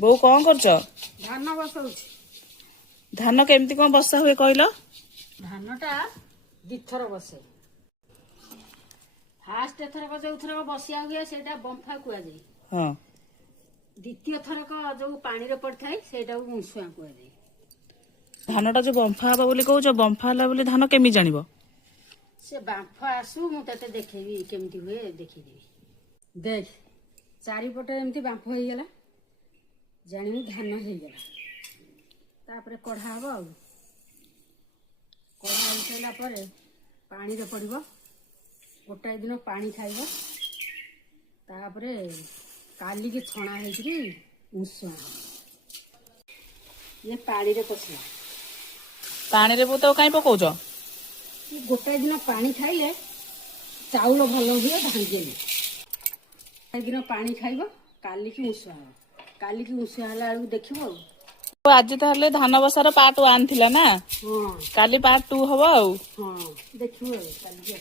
ବୋଉ କଣ କରୁଛ? धान बसौच धान केमती कौन बसा हुए कहल? धानटा दिथर बसे फास्ट थरक जो थरक बसिया हुए से बंफा कहुए हाँ द्वितीय थरक जो पानी पड़ थाए से मुसुआ कहुए धानटा जो बंफा हवा बोली कहूछ बंफा हला बोली धान केमी जानिबो? से बांफ आसू मु ते देखेबी केमती हुए देखीदेवी देख चारिपटे एमती बांफ हो गला जानी धान हो गला तापर कढ़ा हम आ कढ़ा हो सारा पर पानी रे पड़िबो गोटाए दिन पानी खाइबो तापर काली की छणा हेकरी मुसुआ ये पानी रे पसला पानी रे बोत कहीं पकाउछ? गोटाए दिन पानी खाइले चाउल भल हुए भांगे गोटाए दिन पानी खाइबो काली की मुसुआ काली की मुसुआ हला देखिबो आज ताहले धान बसार पार्ट 1 थिला ना हाँ काली पार्ट 2 हबो। हाँ देखिबो काली